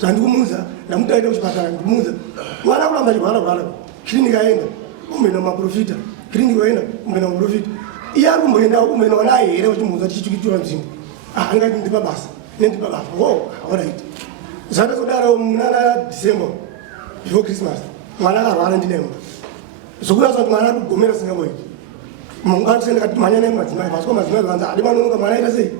zvandikumuudza ndamutaita kuchipatara ndikumuudza mwana kuramba chirwara klinika aenda umena maprofita klinika aenda umena maprofita iye ari kumboenda umena wana here uchimuudza tichichikitora nzvimbo angati ndipa basa alright zvandazodaro munana December before Christmas mwana akarwara ndinemba zvokuyaza kuti mwana ari kugomera singamoiti mungakusenda kati manyanya nemadzimai vasiko madzimai vanza adi manonoka mwana aita sei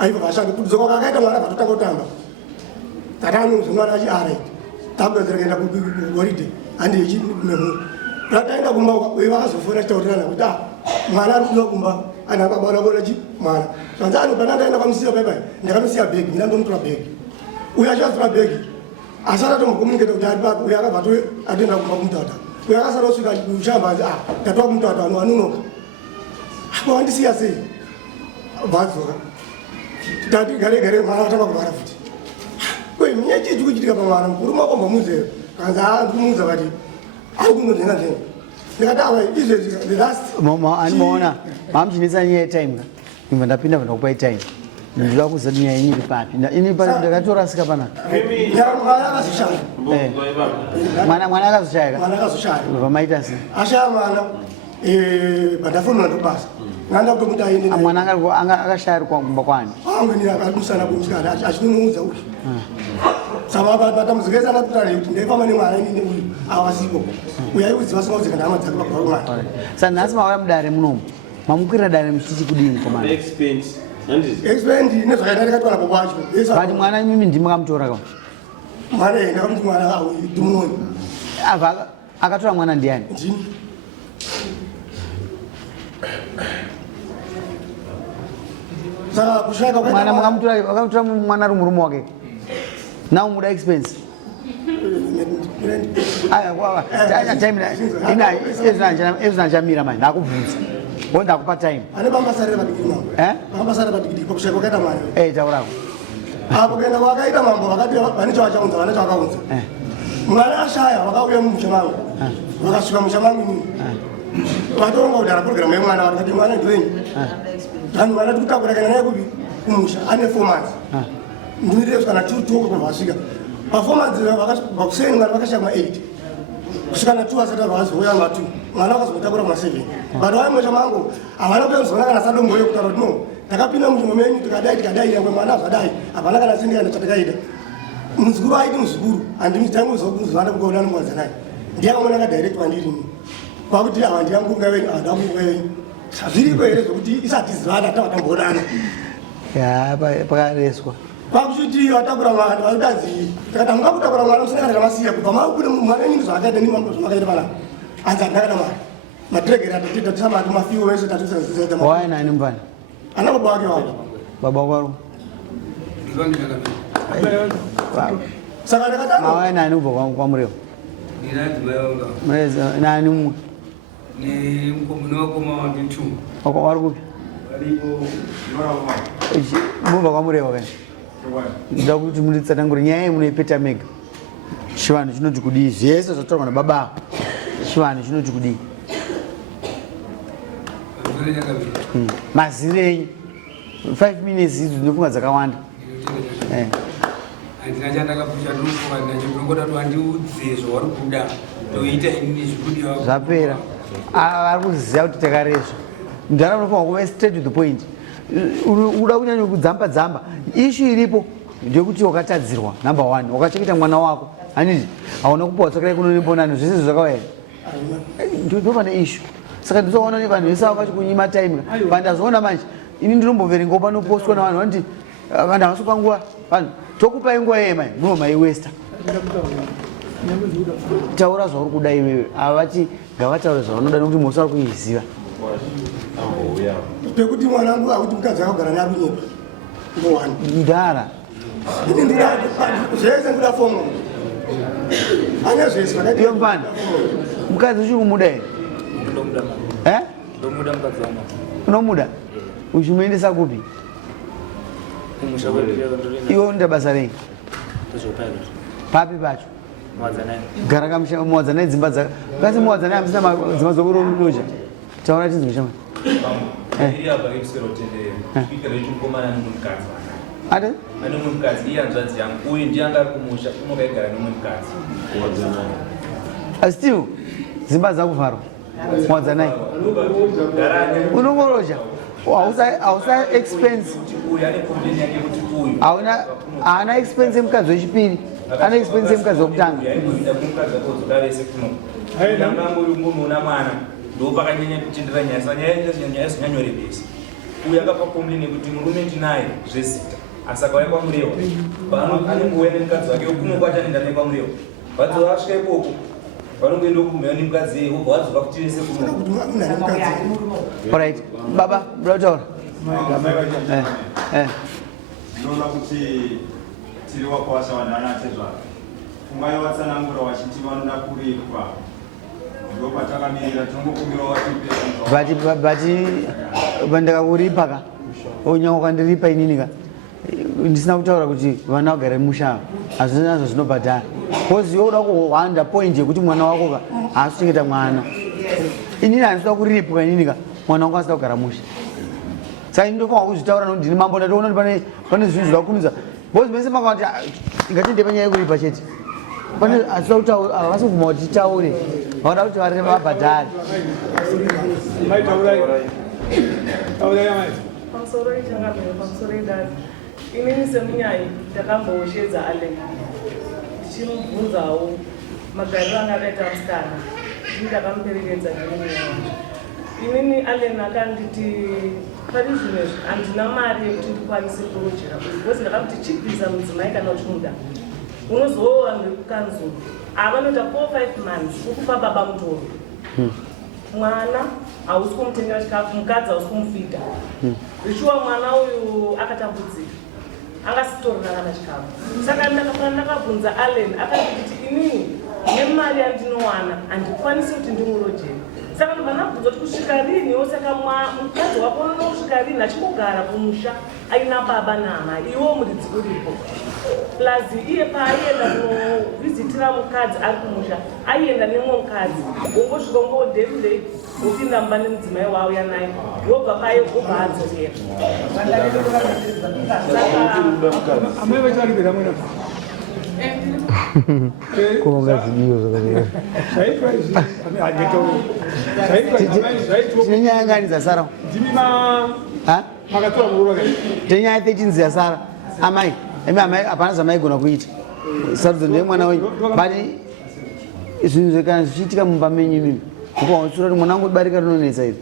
aiva vashanda kuti zoka kakaita mwana vatotanga kutamba tatanu mwana achi alright tabwedzera kuenda kuholiday handi echimemuri rataenda kumba vakazofona chitaurirana kuti mwana ari kuda kumba ana baba nakona chi mwana zvanza anopana ndaenda kwamusiya baibai ndakamisiya bhegi mina ndomutora bhegi uyo achatora bhegi asati atomukomuniketa kuti ari pake uyo akabva atoenda kumba kumutata uyo akasara kusvika kuchamba anzi ndatoa kumutata ano anonoka apo wandisiya sei bvadzoka tati gare mwana atava kubara futi kwe mnya chii chikuchitika pamwana mukuru makomba muzero kanza ndikumuudza vati ari kungodzenga nzenga ndikati ava izvezvi the last animaona mamuchinetsa nyaya yetime imva ndapinda vandakupai time ndinoda kuziva nyaya yenyu iri papi ini ndakatorasika panapa mwana akazoshaya mwana akazoshaya mwana akazoshaya vamaita sei ashaya mwana pandafonera ndobasa nganda kutomuti aende mwana akashaya ari kumba kwani amweni akamusana kumusikati achinomuudza uyu saka patamuzikesana kutare kuti ndaifamba nemwana inini uyu awasipo uyu aikudziva singaudzi kana hama dzake pakubva kumwana sa nhasi mauya mudare munomu mamukwirira dare muchichi kudini komana expendi nezvakaita ndikatwana popacho bati mwana mimi ndimukamutora ka mwana ndakamuti mwana ndimoni akatora mwana ndiani ndini saka kushaka mwana mukamutora mwana ari murume wake now muda expense ezvinachamira mani ndakubvunza bo ndakupa time ane bambasarira padigiri mambo bambasarira padigiri pakushaka kwakaita mwana taurako apo kuenda kwakaita mambo vakati vane chavakaunza vane chavakaunza mwana ashaya vakauya mumusha mangu vakasvika musha mangu inini vatoronga kudhara purogiramu yemwana vakati mwana ndoenyu vanhu vanati kutakura kaenda naye kupi kumusha ane 4 months ndimirefu kana 2 kubva vasvika performance vakuseni mwana vakashaka ma8 kusvika na 2 asati vazoya ma2 mwana vakazotakura ma7 but vaimwesha mangu havana kuyanzona kana sadomboyo kutaura kuti no takapinda munzvimbo menyu tikadai nyangwe mwana zvadai hapana kana sindikana chatakaita muzukuru aiti muzukuru handimitanguzokuzoanda kukaona nomwadza naye ndiyakamona kadirectwa ndirini kwakuti ava ndiyangunga venyu adakunga venyu zviripo here zvokuti isati zivana tavatamboonana pakareswa kwakuchiti vatakura mwana vaitazi takati hamungakutakura mwana musingana kamasiya kubva makude mwana nyini zvakaita zvamakaita pana hanzi handakana mwana matiregeri atatita tisamati mafiwo vese tatisazizaita waya nani mbani ana baba wake wako baba waro saka ndakatanga waya nani ubva kwamureva mureza nani mumwe vari kupi mubva kwamureva kani nda kuti munditsanangura nyaya yemunoipeta mega chivanhu chinoti kudii zvese zvataurwa nababa chivanhu chinoti kudii mazire enyu 5 minutes idzi ndinofunga dzakawanda handina chandakapusha ndinofunga ndinachongoda kuti vandiudze zvavari kuda toita inini zvikudiwa zvapera vari kuziva kuti takarezva mudhara unofanira kuva straight to the point uda kunyanya kudzamba ishu iripo ndekuti wakatadzirwa number 1 wakachengeta mwana wako hanidi hauna kupuwa tsvakirai kunonimbonani zvese zvakauya ndopane ishu saka ndizoona nevanhu vese vakachikunyiima time pandazoona manje ini ndinombomverengawo panopostwa navanhu vanoti vanhu havasupa nguva vanhu tokupai nguva yeye mai muno maiwesta taura zvauri kuda iwewe avati ngavataure zvavanoda nekuti mosi vari kuiziva pekuti mwanangu akuti mukadzi akagara narunyeba ndowana ndara ini ndira zvese ndira fongo ane zvese vakaita iyo mbani mukadzi uchiri kumuda here ndomuda mukadzi wangu unomuda uchimuendesa kupi kumusha kwedu iwo unoita basa rei tozopilot papi pacho mwadzanai gara kamusha muwadzanai dzimba dzaka kasi muwadzanai hamusina dzimba dzokuroja taura chinzwi chama ati ane mumwe mukadzi iye hanzvadzi yangu uyu ndiye anga ari kumusha unokaigara nemumwe mukadzi still zimba dzakuvharwa mwadzanai unongorosha hausa expense uyu ane kompleni yake kuti uyu haana expense yemukadzi wechipiri ane expense yemukadzi wekutanga yaimboita kumukadzi wakodzoka vese kuno ndangangori ngomuna mwana ndo pakanyanya kutendera nyaya zvinyanyorebesa uyu akapa kompleni yekuti murume ndinaye zvezita asi akauya kwamurewa anongouya nemukadzi wake kunokwati anoenda naye kwamurewa vadzoka vasvika ikoko vanongoenda kumheya nemukadzi iye vobva vadzoka kuti vese kuno. Alright, baba mlataura ndinoona kuti tiri wakwasha vanhu vanatezva fungai vatsanangura vachiti vanoda kuripwa ndopatakamirira tinongokumbira bati ndakakuripa ka unyanga ukandiripa ininika ndisina kutaura kuti vana vagare musha hazvinazvo zvinobhadhara kozi iwe uda kuhwanda point yekuti mwana wako ka haasi kuchengeta mwana inini handisida kuripwa ininika mwana wangu asida kugara musha saka ini ndofanwa kuzvitaura nokuti ndini mambo ndatoona kuti pane zvinhu zvakakunudza bozi mese makati ngatinde panyaya yekuripa chete pane asida kutaura havasi kubvuma kuti titaure vanoda kuti vari vabhadhare pamusoro ichangamira pamusoro idadi inini semunyai ndakamboshedza Allen ndichimubvunzawo magariro anga akaita musikana ini ndakamuperekedza nemumwe wacho inini Allen akanditi pari zvinezvi handina mari yekuti ndikwanise kurojera bhozi ndakamuti chibvisa mudzimai kana uchimuda unozowa ndekukanzuru avanoita 4-5 months ukupa baba mutoro mwana hausi kumutengera chikafu mukadzi hausi kumufidha zvichiwa mwana uyu akatambudzika angasitorina kana chikafu saka ndakabvunza Allen akanditi inini nemari yandinowana handikwanisi kuti ndimurojere saka ndobva ndabvunza kuti kusvika rini osaka mukadzi wako unosvika rini achimbogara kumusha aina baba namai iwo muridzi uripo plazi iye paaienda kunovhizitira mukadzi ari kumusha aienda nemwe mukadzi wongosvika ngodevudei wopinda mumba nemudzimai wauya naye wobva paye wobva adzokera amai vacharipira mwena kuonga zidio tinenyaya ngani dzasara tinenyaya 13 dzasara amai hapana zamaigona kuita sarudzo ndemwana wenyu bati zvinhu zvekana zvichiitika mumba menyu mimi ukawatsura kuti mwana wangu dibarika rinonetsa iri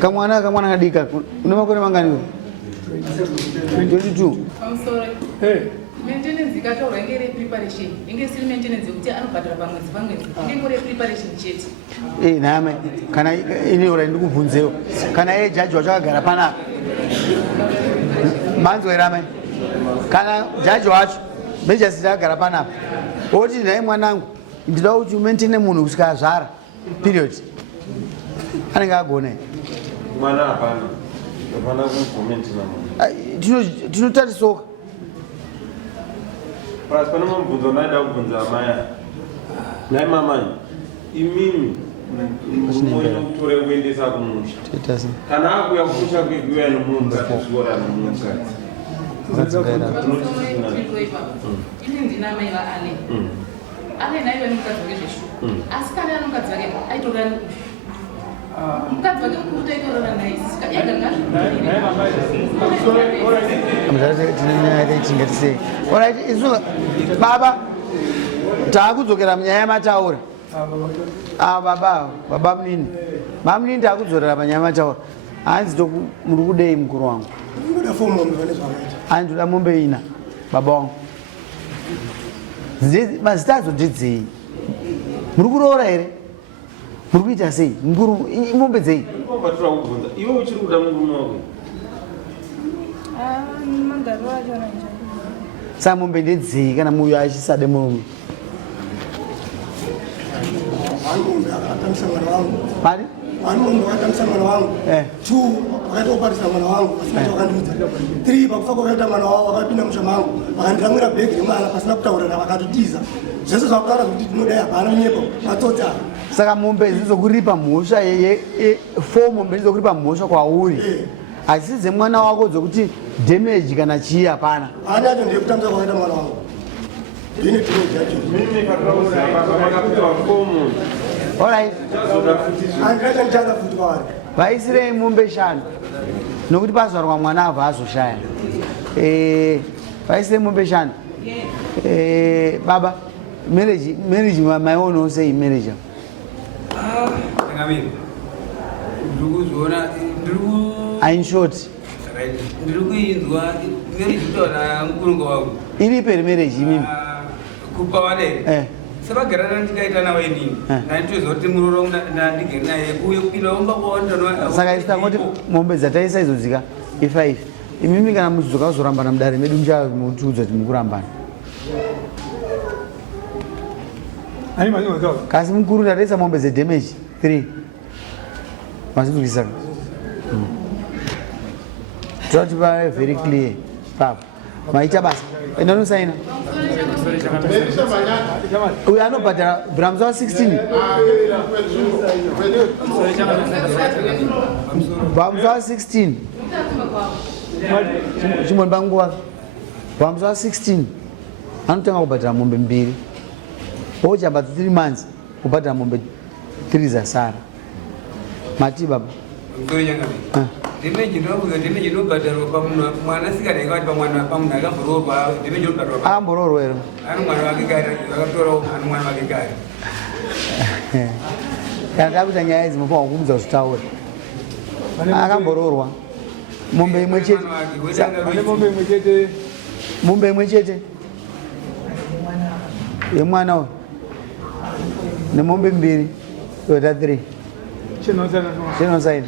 kamwana kadika une makore mangani 22 maintenance ikataurwa inge repreparation inge isiri maintenance yekuti anobhadhara pamwedzi pamwedzi inge repreparation chete name kana ineura ndikubvunzewo kana iye jaji wacho akagara panapa manzweramai kana jaji wacho mejasiti akagara panapa oti nhai mwanangu ndida kuti umaintaine munhu kusvika azvara period anenge agona mwana hapana hapana kumbomentina tinotatisoka pasi pane mabvunzo naida kubvunza amaya nai mamai imimi murume kutore kuendesa kumusha kana akuya kumusha kuikuya nomunhu katizora nomukadzi ini ndina mai vaAllen Allen aiva nemukadzi wake zveshuku asi kana ari mukadzi wake aitorani mukadzi wake mukuru taitorana naye tingatisei orit isu baba taakudzokera munyaya yamataura baba munini taakudzorera panyaya yamataura hanzi muri kudei mukuru wangu hanzi toda mombe ina baba wangu mazita adzo ndidzei muri kuroora here muri kuita sei mukuru mombe dzei vatura kubvunza iwe uchiri kuda murume wako saa mombe ndedzei kana muyo achisade murume pari Munhu akatamisa mwana wangu 2 wakaita kuparisa mwana wangu pasina chakandiudza 3 pakufa kwakaita mwana wavo wakapinda musha mangu vakandiramwira bhegi remwana pasina kutaurana vakatotiza zvese zvakutaura kuti tinodai hapana munyepo matsotsi ava saka mombe dzizokuripa mhosva 4 mombe dzizokuripa mhosva kwauri asize mwana wako dzokuti damage kana chii hapana. Ani acho ndikutamza kwakaita mwana wangu. Ini tinoja cho. Mimi katauza makapita fomu. Alright. Angaita nchanga futi kwari. Vaisirei mombe 5 nokuti pazvarwa mwana abva azoshaya. Vaisirei mombe 5. Baba, marriage maiono sei marriage. In short, iripo iri marriage imimi kupa wale sebagarana ndikaita nawe inini naitozoti muroro ndandigere naye kuye kupinda omba kuona saka isitangoti mombe dzataisa izodzika i5 imimi kana mudzoka kuzorambana mudare medu muchamutiudza kuti mukurambana kasi mukuru tataisa mombe dzedamage 3 masidzukisaka toti pave very clear papa maita basa endanosaina uyu anobhadhara bramza wa 16 bramza wa 16 chimoni panguva bramza wa 16 anotanga kubhadhara mombe 2 ochamba 3 months kubhadhara mombe 3 zasara mati baba amboroorwa ero kana takuita nyaya idzi mufana kukumudza kuzvitaura akamboroorwa mombe imwe chete mombe imwe chete yemwana uyu nemombe 2 yota 3 chinosaina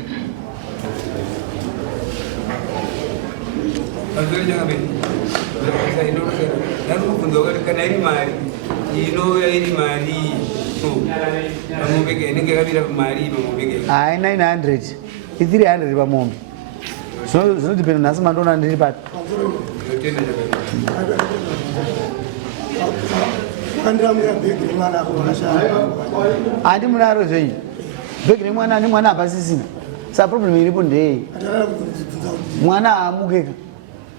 kana iri mari inouya iri mari pamombe inenge yakavira pamari pamombe hai 900 i300 pamombe zvinodipenda nhasi mandoona ndiri pati handi munaro zvenyu bhegi remwana nemwana hapasisina sa problem iripo ndei mwana haamukeka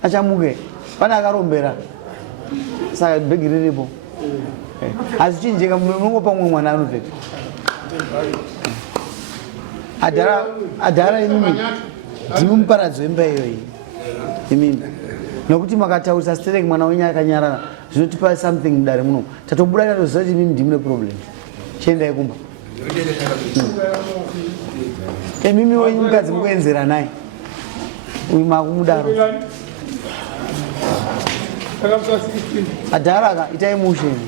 achamuke pane akarombera saka bhegi riripo hazvichinjeka munongopa mumwe mwana anopfeka adhara imimi ndimi muparadzo wemba iyoyi imimi nokuti makataurisa stereki mwana wenyu akanyarara zvinotipa something mudare muno tatobuda tatoziva kuti imimi ndimune problem chiendai kumba emimi wenyu mukadzi mukuenzera naye uyu makumudaro adharaka itai musheni